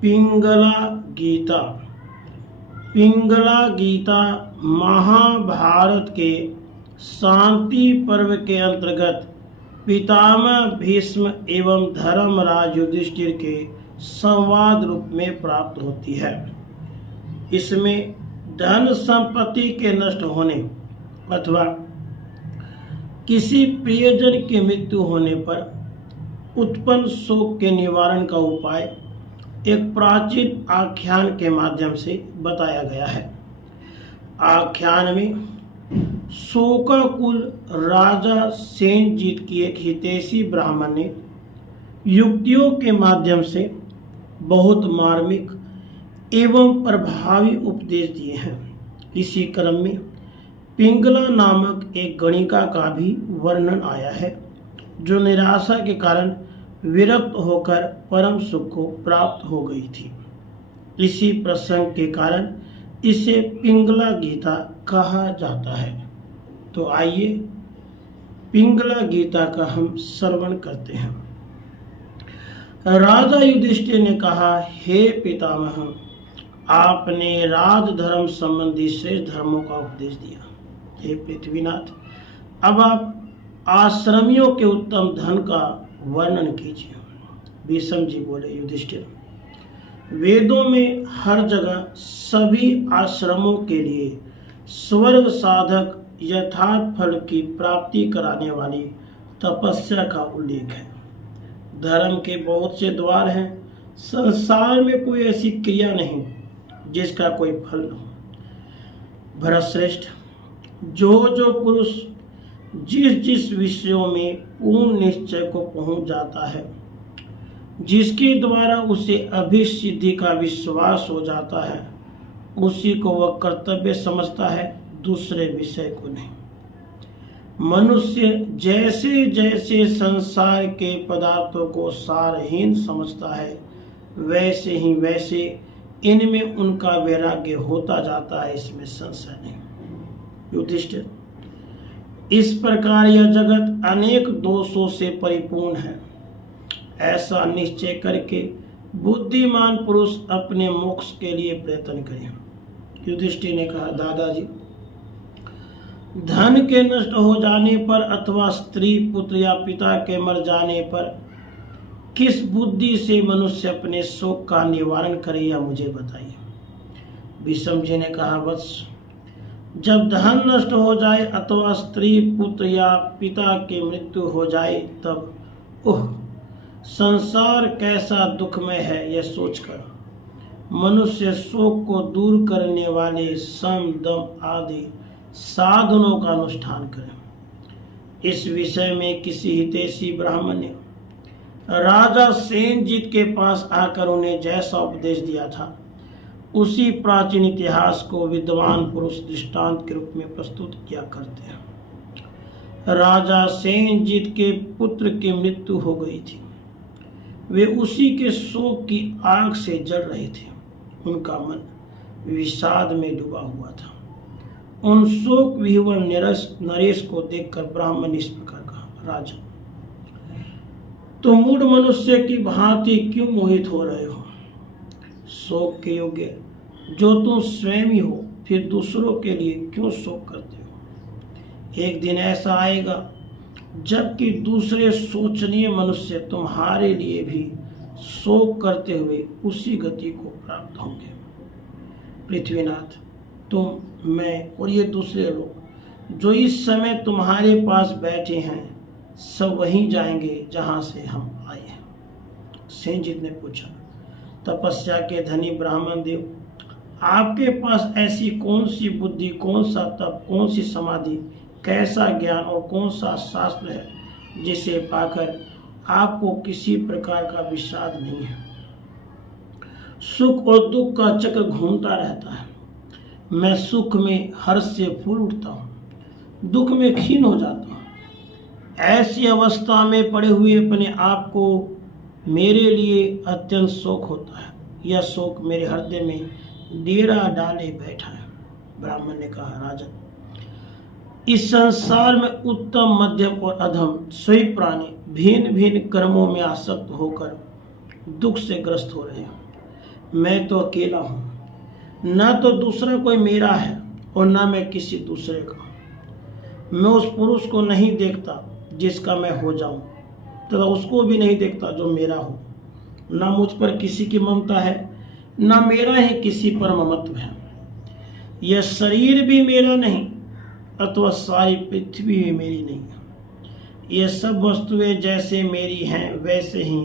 पिंगला गीता। पिंगला गीता महाभारत के शांति पर्व के अंतर्गत पितामह भीष्म एवं धर्मराज युधिष्ठिर के संवाद रूप में प्राप्त होती है। इसमें धन संपत्ति के नष्ट होने अथवा किसी प्रियजन की मृत्यु होने पर उत्पन्न शोक के निवारण का उपाय एक प्राचीन आख्यान के माध्यम से बताया गया है। आख्यान में शोकाकुल राजा सेनजीत की एक हितैषी ब्राह्मण ने युक्तियों के माध्यम से बहुत मार्मिक एवं प्रभावी उपदेश दिए हैं। इसी क्रम में पिंगला नामक एक गणिका का भी वर्णन आया है, जो निराशा के कारण विरक्त होकर परम सुख को प्राप्त हो गई थी। इसी प्रसंग के कारण इसे पिंगला गीता कहा जाता है। तो आइए पिंगला गीता का हम श्रवण करते हैं। राजा युधिष्ठिर ने कहा, हे पितामह, आपने राजधर्म संबंधी श्रेष्ठ धर्मों का उपदेश दिया। हे पृथ्वीनाथ, अब आप आश्रमियों के उत्तम धन का वर्णन कीजिए। भीष्म जी बोले, युधिष्ठिर, वेदों में हर जगह सभी आश्रमों के लिए स्वर्ग साधक यथार्थ फल की प्राप्ति कराने वाली तपस्या का उल्लेख है। धर्म के बहुत से द्वार हैं, संसार में कोई ऐसी क्रिया नहीं जिसका कोई फल न हो। भरतश्रेष्ठ, जो पुरुष जिस विषयों में पूर्ण निश्चय को पहुंच जाता है, जिसके द्वारा उसे अभिसिद्धि का विश्वास हो जाता है, उसी को वह कर्तव्य समझता है, दूसरे विषय को नहीं। मनुष्य जैसे जैसे संसार के पदार्थों को सारहीन समझता है, वैसे ही वैसे इनमें उनका वैराग्य होता जाता है, इसमें संशय नहीं। युधिष्ठिर, इस प्रकार यह जगत अनेक दोषों से परिपूर्ण है, ऐसा निश्चय करके बुद्धिमान पुरुष अपने मोक्ष के लिए प्रयत्न करे। युधिष्ठिर ने कहा, दादाजी, धन के नष्ट हो जाने पर अथवा स्त्री पुत्र या पिता के मर जाने पर किस बुद्धि से मनुष्य अपने शोक का निवारण करे, या मुझे बताइए। भीष्म जी ने कहा, वत्स, जब धन नष्ट हो जाए अथवा स्त्री पुत्र या पिता की मृत्यु हो जाए, तब संसार कैसा दुखमय है, यह सोचकर मनुष्य शोक को दूर करने वाले सम दम आदि साधनों का अनुष्ठान करें। इस विषय में किसी हितैषी ब्राह्मण ने राजा सेनजीत के पास आकर उन्हें जैसा उपदेश दिया था, उसी प्राचीन इतिहास को विद्वान पुरुष दृष्टांत के रूप में प्रस्तुत किया करते हैं। राजा सेनजीत के पुत्र की मृत्यु हो गई थी। वे उसी के शोक की आग से जल रहे थे। उनका मन विषाद में डूबा हुआ था। उन शोक विह्वल नरेश को देखकर ब्राह्मण इस प्रकार कहा, राजा, तुम मूढ़ मनुष्य की भांति क्यों मोहित हो रहे हो? शोक के योग्य जो तुम स्वयं ही हो, फिर दूसरों के लिए क्यों शोक करते हो? एक दिन ऐसा आएगा जबकि दूसरे शोचनीय मनुष्य तुम्हारे लिए भी शोक करते हुए उसी गति को प्राप्त होंगे। पृथ्वीनाथ, तुम, मैं और ये दूसरे लोग जो इस समय तुम्हारे पास बैठे हैं, सब वहीं जाएंगे जहां से हम आए हैं। सेनजीत ने पूछा, तपस्या के धनी ब्राह्मण देव, आपके पास ऐसी कौन सी बुद्धि, कौन सा तप, कौन सी समाधि, कैसा ज्ञान और कौन सा शास्त्र है जिसे पाकर आपको किसी प्रकार का विषाद नहीं है? सुख और दुख का चक्र घूमता रहता है। मैं सुख में हर्ष से फूल उठता हूँ, दुख में क्षीण हो जाता हूँ। ऐसी अवस्था में पड़े हुए अपने आप को मेरे लिए अत्यंत शोक होता है। यह शोक मेरे हृदय में डेरा डाले बैठा है। ब्राह्मण ने कहा, राजन, इस संसार में उत्तम, मध्यम और अधम सभी प्राणी भिन्न भिन्न कर्मों में आसक्त होकर दुख से ग्रस्त हो रहे हैं। मैं तो अकेला हूँ, ना तो दूसरा कोई मेरा है और ना मैं किसी दूसरे का। मैं उस पुरुष को नहीं देखता जिसका मैं हो जाऊं, तथा उसको भी नहीं देखता जो मेरा हो। ना मुझ पर किसी की ममता है, ना मेरा ही किसी पर ममत्व है। यह शरीर भी मेरा नहीं, अथवा सारी पृथ्वी भी मेरी नहीं है। ये सब वस्तुएं जैसे मेरी हैं वैसे ही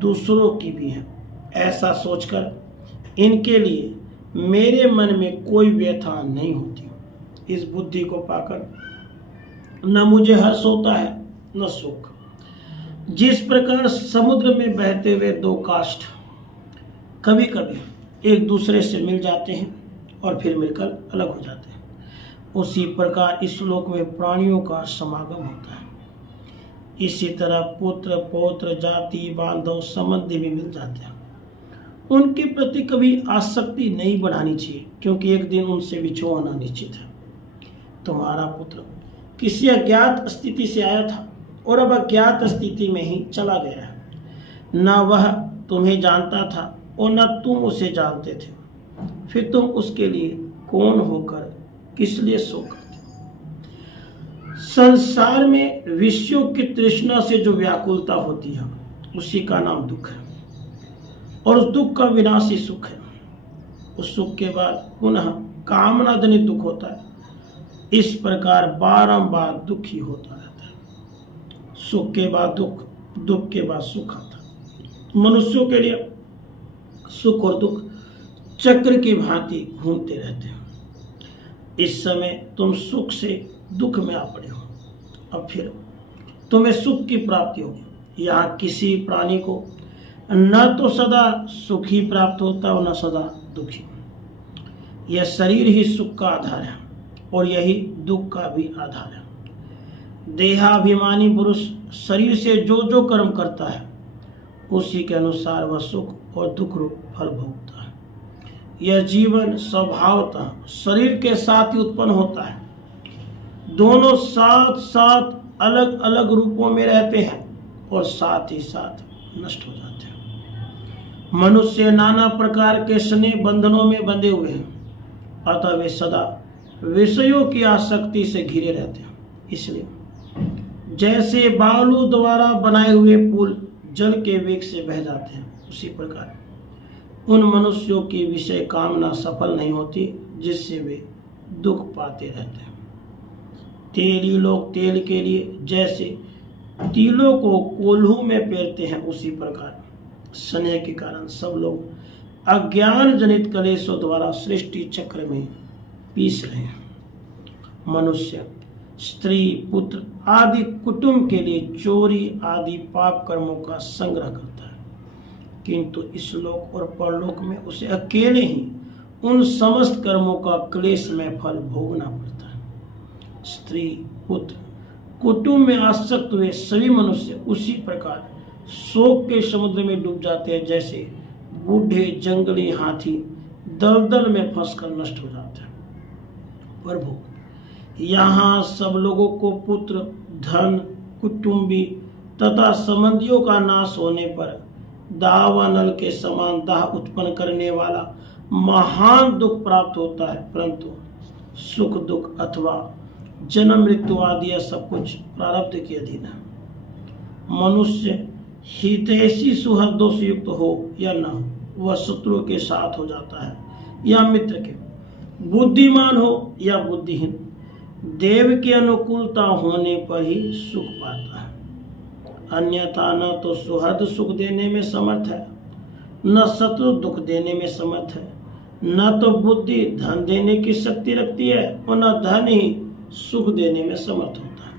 दूसरों की भी हैं। ऐसा सोचकर इनके लिए मेरे मन में कोई व्यथा नहीं होती। इस बुद्धि को पाकर न मुझे हर्ष होता है न सुख। जिस प्रकार समुद्र में बहते हुए दो काष्ठ कभी कभी एक दूसरे से मिल जाते हैं और फिर मिलकर अलग हो जाते हैं, उसी प्रकार इस लोक में प्राणियों का समागम होता है। इसी तरह पुत्र पौत्र जाति बांधव संबंधी भी मिल जाते हैं। उनके प्रति कभी आसक्ति नहीं बढ़ानी चाहिए, क्योंकि एक दिन उनसे विछोह होना निश्चित है। तुम्हारा पुत्र किसी अज्ञात स्थिति से आया था और अब अज्ञात स्थिति में ही चला गया है। न वह तुम्हें जानता था और न तुम उसे जानते थे। फिर तुम उसके लिए कौन होकर किस लिए शोक करते? संसार में विषयों की तृष्णा से जो व्याकुलता होती है उसी का नाम दुख है, और उस दुख का विनाशी सुख है। उस सुख के बाद पुनः कामना जनित दुख होता है। इस प्रकार बारंबार दुख ही होता रहता है। सुख के बाद दुख, दुख के बाद सुख आता है। मनुष्यों के लिए सुख और दुख चक्र की भांति घूमते रहते हैं। इस समय तुम सुख से दुख में आ पड़े हो, अब फिर तुम्हें सुख की प्राप्ति होगी। यहाँ किसी प्राणी को न तो सदा सुख ही प्राप्त होता और न सदा दुखी। यह शरीर ही सुख का आधार है और यही दुख का भी आधार है। देहाभिमानी पुरुष शरीर से जो जो कर्म करता है उसी के अनुसार वह सुख और दुख रूप फल भोगता है। यह जीवन स्वभावतः शरीर के साथ ही उत्पन्न होता है। दोनों साथ साथ अलग अलग रूपों में रहते हैं और साथ ही साथ नष्ट हो जाते हैं। मनुष्य नाना प्रकार के स्नेह बंधनों में बंधे हुए हैं, अतः वे सदा विषयों की आसक्ति से घिरे रहते हैं। इसलिए जैसे बालू द्वारा बनाए हुए पुल जल के वेग से बह जाते हैं, उसी प्रकार उन मनुष्यों की विषय कामना सफल नहीं होती, जिससे वे दुख पाते रहते हैं। तेली लोग तेल के लिए जैसे तिलों को कोल्हू में पेरते हैं, उसी प्रकार स्नेह के कारण सब लोग अज्ञान जनित कलेशों द्वारा सृष्टि चक्र में पीस रहे हैं। मनुष्य स्त्री पुत्र आदि कुटुंब के लिए चोरी आदि पाप कर्मों का संग्रह करता है, किंतु इस लोक और परलोक में उसे अकेले ही उन समस्त कर्मों का क्लेश में फल भोगना पड़ता है। स्त्री पुत्र कुटुंब में आसक्त हुए सभी मनुष्य उसी प्रकार शोक के समुद्र में डूब जाते हैं, जैसे बूढ़े जंगली हाथी दलदल में फंसकर नष्ट हो जाते हैं। प्रभु, यहाँ सब लोगों को पुत्र धन कुटुंबी तथा संबंधियों का नाश होने पर दावानल के समान दाह उत्पन्न करने वाला महान दुख प्राप्त होता है, परंतु सुख दुख अथवा जन्म मृत्यु आदि यह सब कुछ प्रारब्ध के अधीन है। मनुष्य हितैषी सुहृदों से युक्त हो या न हो, वह शत्रु के साथ हो जाता है या मित्र के, बुद्धिमान हो या बुद्धिहीन, देव की अनुकूलता होने पर ही सुख पाता है। अन्यथा न तो सुहृद सुख देने में समर्थ है, न शत्रु दुख देने में समर्थ है, न तो बुद्धि धन देने की शक्ति रखती है और न धन ही सुख देने में समर्थ होता है।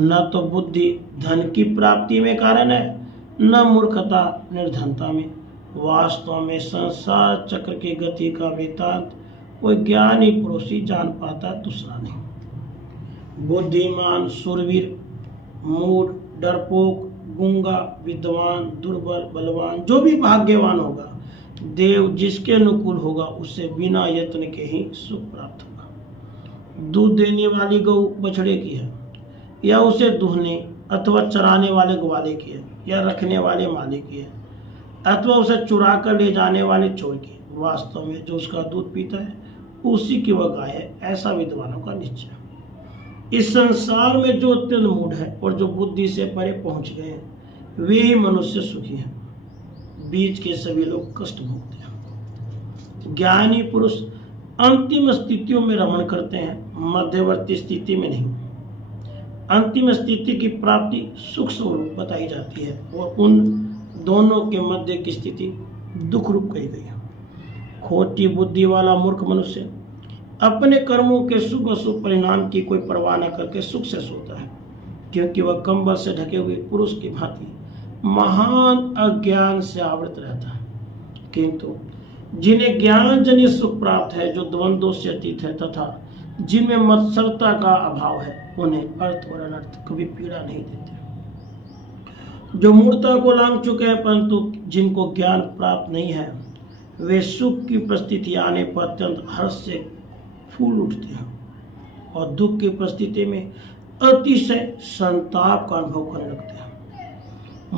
न तो बुद्धि धन की प्राप्ति में कारण है, न मूर्खता निर्धनता में। वास्तव में संसार चक्र की गति का वृत्तांत कोई ज्ञानी पुरुष ही जान पाता, दूसरा नहीं। बुद्धिमान शूरवीर मूढ़ डरपोक गूंगा विद्वान दुर्बल बलवान जो भी भाग्यवान होगा, देव जिसके अनुकूल होगा उसे बिना यत्न के ही सुख प्राप्त होगा। दूध देने वाली गौ बछड़े की है या उसे दूहने अथवा चराने वाले ग्वाले की है या रखने वाले मालिक की है, अथवा उसे चुरा कर ले जाने वाले चोर की। वास्तव में जो उसका दूध पीता है उसी की वह गाय है, ऐसा विद्वानों का निश्चय। इस संसार में जो अत्यंत मूढ़ है और जो बुद्धि से परे पहुंच गए हैं वे ही मनुष्य सुखी हैं, बीच के सभी लोग कष्ट भोगते हैं। ज्ञानी पुरुष अंतिम स्थितियों में रमण करते हैं, मध्यवर्ती स्थिति में नहीं। अंतिम स्थिति की प्राप्ति सुख स्वरूप बताई जाती है और उन दोनों के मध्य की स्थिति दुख रूप कही गई है। खोटी बुद्धि वाला मूर्ख मनुष्य अपने कर्मों के शुभ अशुभ परिणाम की कोई परवाह न करके सुख से सोता है, क्योंकि वह कंबल से ढके हुए पुरुष की भांति महान अज्ञान से आवृत रहता है। किंतु जिन्हें ज्ञान जनित सुख प्राप्त है, जो द्वंद्वों से अतीत है तथा जिनमें मत्सरता का अभाव है, उन्हें अर्थ और अनर्थ कभी पीड़ा नहीं देते। जो मूर्खता को लांघ चुके हैं परंतु जिनको ज्ञान प्राप्त नहीं है, वे सुख की परिस्थिति आने पर अत्यंत हर्ष से फूल उठते हैं और दुख की परिस्थिति में अतिशय संताप का अनुभव करने लगते हैं।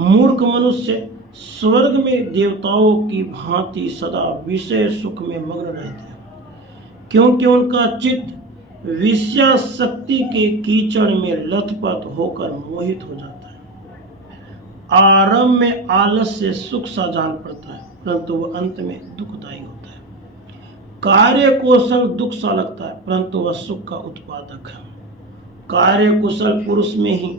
मूर्ख मनुष्य स्वर्ग में देवताओं की भांति सदा विषय सुख में मग्न रहते हैं, क्योंकि उनका चित्त विषयासक्ति के कीचड़ में लथपथ होकर मोहित हो जाता है। आरंभ में आलस से सुख सा जान पड़ता है, परंतु वह अंत में दुखदायी होता है। कार्य कुशल दुख सा लगता है, परंतु वह सुख का उत्पादक है। कार्य कुशल पुरुष में ही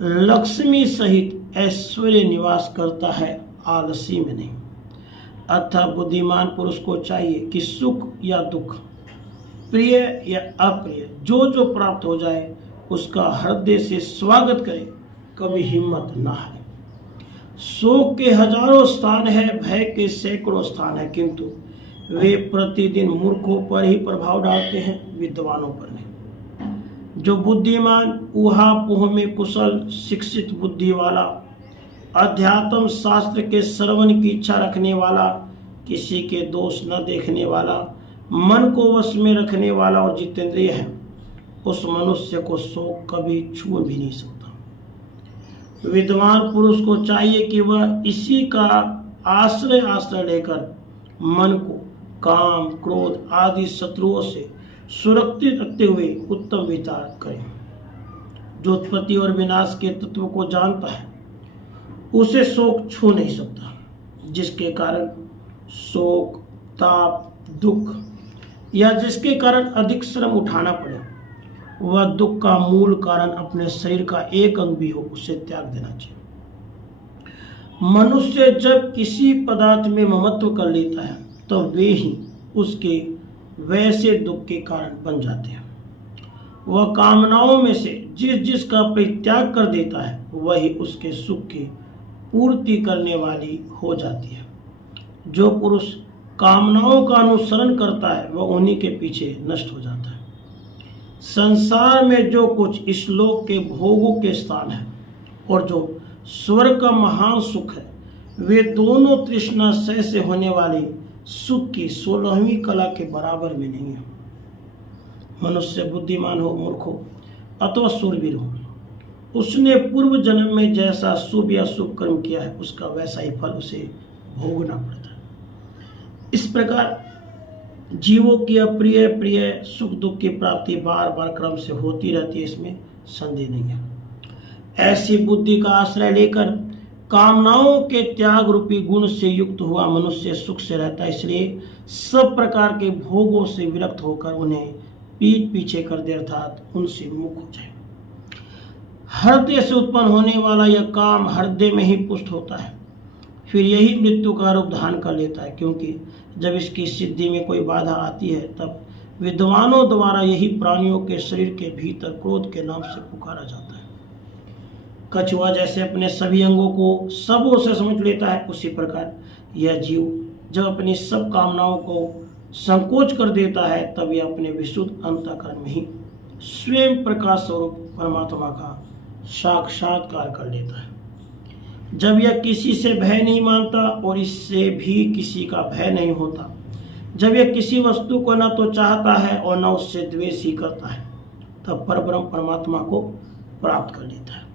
लक्ष्मी सहित ऐश्वर्य निवास करता है, आलसी में नहीं। अतः बुद्धिमान पुरुष को चाहिए कि सुख या दुख, प्रिय या अप्रिय, जो जो प्राप्त हो जाए उसका हृदय से स्वागत करे, कभी हिम्मत न हारे। शोक के हजारों स्थान है, भय के सैकड़ों स्थान है, किंतु वे प्रतिदिन मूर्खों पर ही प्रभाव डालते हैं, विद्वानों पर नहीं। जो बुद्धिमान ऊहापोह में कुशल शिक्षित बुद्धि वाला, अध्यात्म शास्त्र के श्रवण की इच्छा रखने वाला, किसी के दोष न देखने वाला, मन को वश में रखने वाला और जितेंद्रिय है, उस मनुष्य को शोक कभी छू भी नहीं सकता। विद्वान पुरुष को चाहिए कि वह इसी का आश्रय लेकर मन को काम, क्रोध आदि शत्रुओं से सुरक्षित रखते हुए उत्तम विचार करें। जो उत्पत्ति और विनाश के तत्व को जानता है उसे शोक छू नहीं सकता, जिसके कारण शोक, ताप, दुख या जिसके कारण अधिक श्रम उठाना पड़े, वह दुख का मूल कारण अपने शरीर का एक अंग भी हो, उसे त्याग देना चाहिए। मनुष्य जब किसी पदार्थ में ममत्व कर लेता है तो वे ही उसके वैसे दुख के कारण बन जाते हैं। वह कामनाओं में से जिसका परित्याग कर देता है वही उसके सुख की पूर्ति करने वाली हो जाती है। जो पुरुष कामनाओं का अनुसरण करता है वह उन्हीं के पीछे नष्ट हो जाता है। संसार में जो कुछ इस लोक के भोगों के स्थान है और जो स्वर्ग का महान सुख है, वे दोनों तृष्णा से होने वाले सुख की 16वीं कला के बराबर में नहीं है। मनुष्य बुद्धिमान हो, मूर्ख हो अथवा शूरवीर हो, उसने पूर्व जन्म में जैसा शुभ या शुभ कर्म किया है उसका वैसा ही फल उसे भोगना पड़ता है। इस प्रकार जीवों की अप्रिय प्रिय सुख दुख की प्राप्ति बार बार क्रम से होती रहती है, इसमें संदेह नहीं है। ऐसी बुद्धि का आश्रय लेकर कामनाओं के त्याग रूपी गुण से युक्त हुआ मनुष्य सुख से रहता है। इसलिए सब प्रकार के भोगों से विरक्त होकर उन्हें पीठ पीछे कर दे, अर्थात उनसे विमुख हो जाए। हृदय से उत्पन्न होने वाला यह काम हृदय में ही पुष्ट होता है, फिर यही मृत्यु का रूप धारण कर लेता है, क्योंकि जब इसकी सिद्धि में कोई बाधा आती है तब विद्वानों द्वारा यही प्राणियों के शरीर के भीतर क्रोध के नाम से पुकारा जाता है। कछुआ जैसे अपने सभी अंगों को सबों से समझ लेता है, उसी प्रकार यह जीव जब अपनी सब कामनाओं को संकोच कर देता है तब यह अपने विशुद्ध अंतःकरण में ही स्वयं प्रकाश स्वरूप परमात्मा का साक्षात्कार कर लेता है। जब यह किसी से भय नहीं मानता और इससे भी किसी का भय नहीं होता, जब यह किसी वस्तु को न तो चाहता है और न उससे द्वेष ही करता है, तब परब्रह्म परमात्मा को प्राप्त कर लेता है।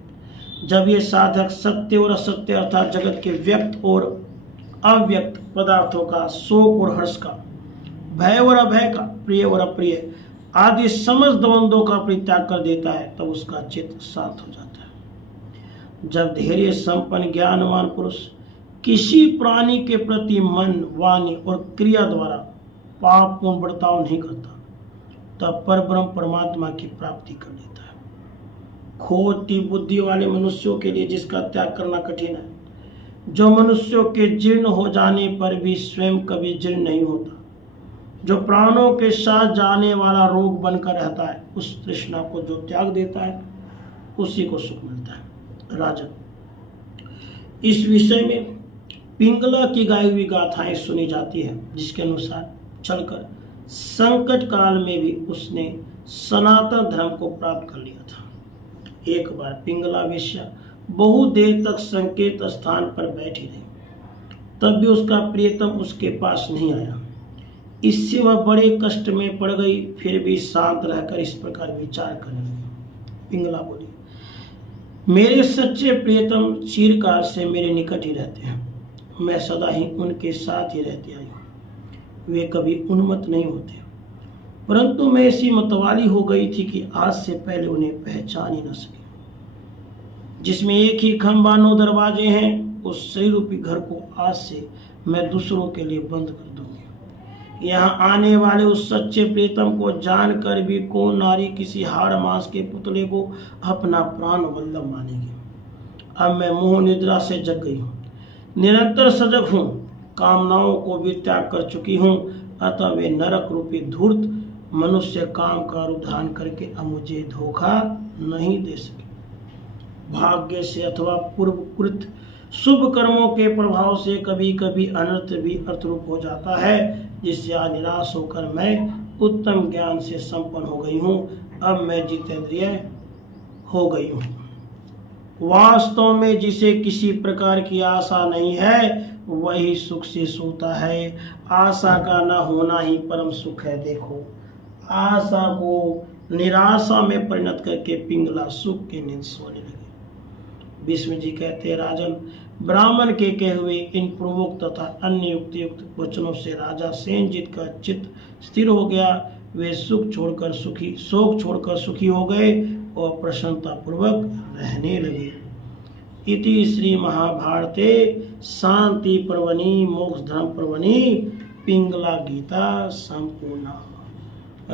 जब ये साधक सत्य और असत्य अर्थात जगत के व्यक्त और अव्यक्त पदार्थों का, शोक और हर्ष का, भय और अभय का, प्रिय और अप्रिय आदि समस्त द्वंद्वों का परित्याग कर देता है, तब उसका चित्त शांत हो जाता है। जब धैर्य संपन्न ज्ञानवान पुरुष किसी प्राणी के प्रति मन, वाणी और क्रिया द्वारा पापपूर्ण बर्ताव नहीं करता, तब परब्रह्म परमात्मा की प्राप्ति कर लेता है। खोटी बुद्धि वाले मनुष्यों के लिए जिसका त्याग करना कठिन है, जो मनुष्यों के जीर्ण हो जाने पर भी स्वयं कभी जीर्ण नहीं होता, जो प्राणों के साथ जाने वाला रोग बनकर रहता है, उस तृष्णा को जो त्याग देता है उसी को सुख मिलता है। राजन, इस विषय में पिंगला की गाई हुई गाथाएं सुनी जाती है, जिसके अनुसार चलकर संकट काल में भी उसने सनातन धर्म को प्राप्त कर लिया था। एक बार पिंगला वेश्या बहुत देर तक संकेत स्थान पर बैठी रही, तब भी उसका प्रियतम उसके पास नहीं आया। इससे वह बड़े कष्ट में पड़ गई। फिर भी शांत रहकर इस प्रकार विचार करने लगी। पिंगला बोली, मेरे सच्चे प्रियतम चिरकाल से मेरे निकट ही रहते हैं, मैं सदा ही उनके साथ ही रहती आई हूँ, वे कभी उन्मत्त नहीं होते, परंतु मैं ऐसी मतवाली हो गई थी कि आज से पहले उन्हें पहचान ही न सकी। जिसमें एक ही खंभा 9 दरवाजे हैं, उस सही रूपी घर को आज से मैं दूसरों के लिए बंद कर दूंगी। यहाँ आने वाले उस सच्चे प्रीतम को जानकर भी कौन नारी किसी हाड़ मांस के पुतले को अपना प्राण वल्लभ मानेगी। अब मैं मोह निद्रा से जग गई हूँ, निरंतर सजग हूँ, कामनाओं को भी त्याग कर चुकी हूँ, अतः वे नरक रूपी धूर्त मनुष्य काम का रूप धारण करके अब मुझे धोखा नहीं दे सके। भाग्य से अथवा पूर्वकृत शुभ कर्मों के प्रभाव से कभी कभी अनर्थ भी अर्थरूप हो जाता है, जिससे आज निराश होकर मैं उत्तम ज्ञान से संपन्न हो गई हूँ। अब मैं जितेंद्रिय हो गई हूँ। वास्तव में जिसे किसी प्रकार की आशा नहीं है, वही सुख से सोता है। आशा का न होना ही परम सुख है। देखो, आशा को निराशा में परिणत करके पिंगला सुख की नींद सोने लगी। भीष्म जी कहते हैं, राजन, ब्राह्मण के कहे हुए इन प्रमुख तथा अन्य युक्त वचनों से राजा सेनजीत का चित्त स्थिर हो गया। वे शोक छोड़कर सुखी हो गए और प्रसन्नता पूर्वक रहने लगे। इति श्री महाभारते शांति पर्वणि मोक्ष धर्म पर्वणि पिंगला गीता संपूर्ण।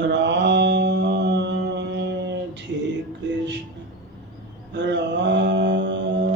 राधे कृष्ण राधे।